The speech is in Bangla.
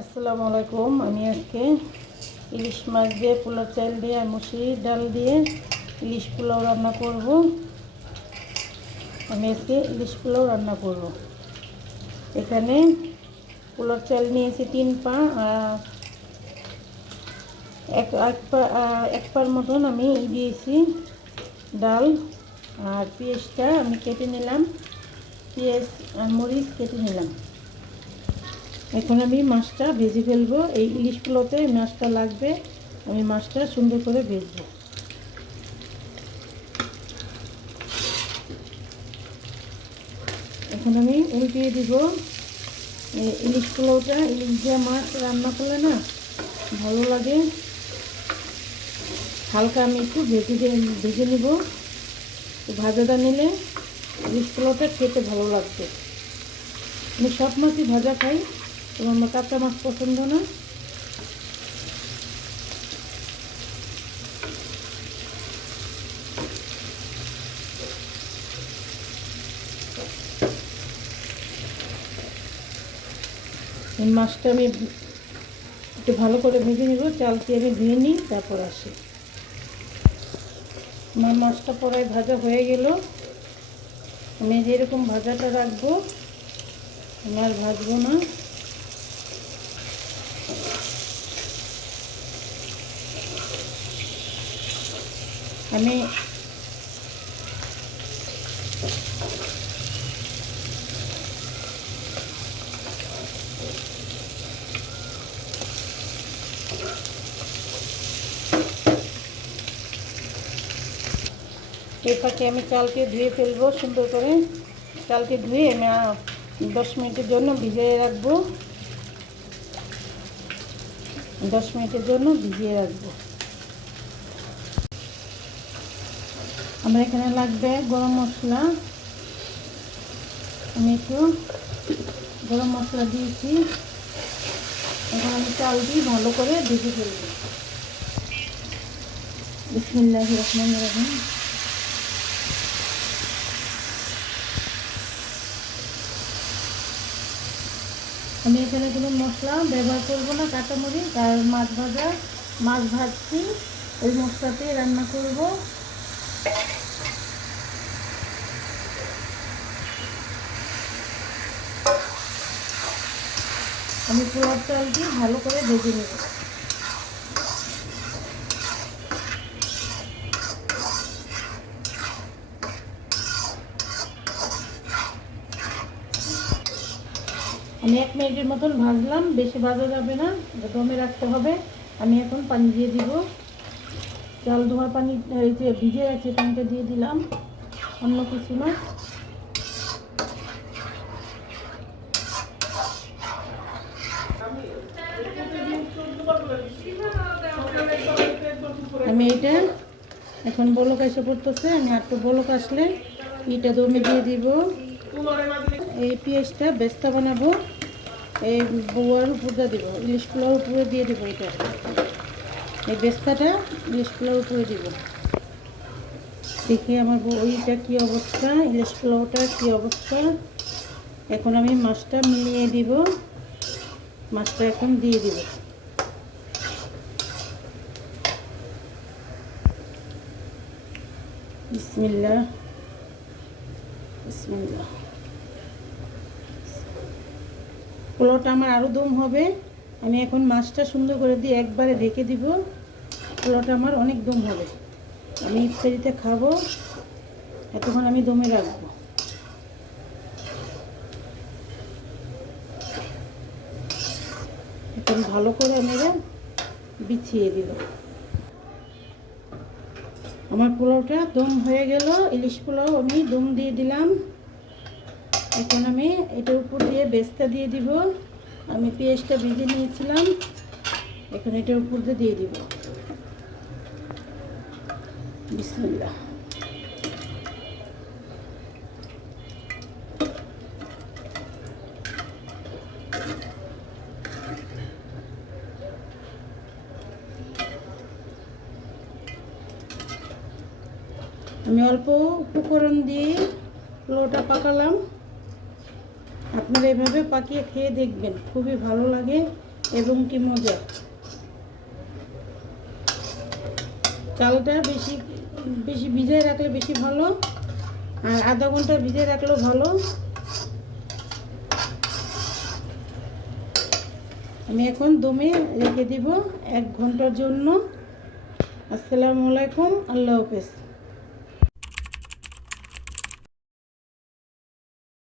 আসসালামু আলাইকুম। আমি আজকে ইলিশ মাছ দিয়ে পোলাও চাল দিয়ে আর মুসুরির ডাল দিয়ে ইলিশ পোলাও রান্না করব। রান্না করব। এখানে পোলাও চাল নিয়েছি 3 পা, এক পার মতন আমি দিয়েছি ডাল। আর পেঁয়াজটা আমি কেটে নিলাম, পেঁয়াজ আর মরিচ কেটে নিলাম। এখন আমি মাছটা ভেজে ফেলবো। এই ইলিশ পোলাওতে মাছটা লাগবে, আমি মাছটা সুন্দর করে ভেজবো। এখন আমি উল্টিয়ে দিব। ইলিশ পোলাওটা ইলিশ দিয়ে মাছ রান্না করলে না ভালো লাগে। হালকা আমি একটু ভেজে নিব। ভাজাটা নিলে ইলিশ পোলাওটা খেতে ভালো লাগবে। আমি সব মাছই ভাজা খাই, আমার কাঁচা মাছ পছন্দ না। এই মাছটা আমি একটু ভালো করে ভেজে নেব। চালটি আমি ধুয়ে নিই, তারপর আসি। আমার মাছটা পরে ভাজা হয়ে গেল। আমি যেরকম ভাজাটা রাখবো, আমি আর ভাজবো না। আমি এই ফাঁকে আমি চালকে ধুয়ে ফেলবো সুন্দর করে। চালকে ধুয়ে আমি 10 মিনিটের জন্য ভিজিয়ে রাখবো। 10 মিনিটের জন্য ভিজিয়ে রাখবো। আমার এখানে লাগবে গরম মশলা। আমি একটু গরম মশলা দিয়েছি। এখন আমি চালটি ভালো করে ভেজে ফেলবো। বিসমিল্লাহির রহমানির রহিম। আমি এখানে কোনো মশলা ব্যবহার করব না, কাঁচামরিচ আর মাছ ভাজছি ওই মশলাতে রান্না করব। আমি পোলাও চালটি ভালো করে ভেজে নেব। আমি 1 মিনিটের মতন ভাজলাম, বেশি ভাজা যাবে না, দমে রাখতে হবে। আমি এখন পানি দিয়ে দিব। চাল ধোয়ার পানি, এই যে ভিজে আছে পানিটা দিয়ে দিলাম, অন্য কিছু না। আমি এটা এখন বলক এসে পড়তেছে, আমি একটু বলক আসলে এটা দমে দিয়ে দিব। এই পেঁয়াজটা বেস্তা বানাবো, এই বউয়ার উপরে দিব, ইলিশ পোলাওর উপরে দিয়ে দিব। এটা এই বেস্তাটা ইলিশ পোলাওর উপরে দিব। দেখি আমার বউইটা কী অবস্থা, ইলিশ পোলাওটা কী অবস্থা। এখন আমি মাছটা মিলিয়ে দিব। মাছটা এখন দিয়ে দিব। বিসমিল্লাহ বিসমিল্লাহ। পোলাওটা আমার আরও দম হবে। আমি এখন মাছটা সুন্দর করে দিয়ে একবারে ঢেকে দিব। পোলাওটা আমার অনেক দম হবে, আমি ইফতারিতে খাবো। এতক্ষণ আমি দমে রাখবো। এখন ভালো করে আমি বিছিয়ে দিব। আমার পোলাওটা দম হয়ে গেল। ইলিশ পোলাও আমি দম দিয়ে দিলাম। এখন আমি এটার উপর দিয়ে বেস্তা দিয়ে দিব। আমি পেঁয়াজটা ভেজে নিয়েছিলাম, এখন এটার উপর দিয়ে দিব। বিসমিল্লাহ। আমি অল্প উপকরণ দিয়ে পোলাওটা পাকালাম। আপনারা এভাবে পাকিয়ে খেয়ে দেখবেন, খুবই ভালো লাগে। এবং কি মজা। চালটা বেশি বেশি ভিজিয়ে রাখলে বেশি ভালো, আর আধা ঘন্টা ভিজিয়ে রাখলেও ভালো। আমি এখন দমে রেখে দিব 1 ঘন্টার জন্য। আসসালামু আলাইকুম, আল্লাহ হাফেজ।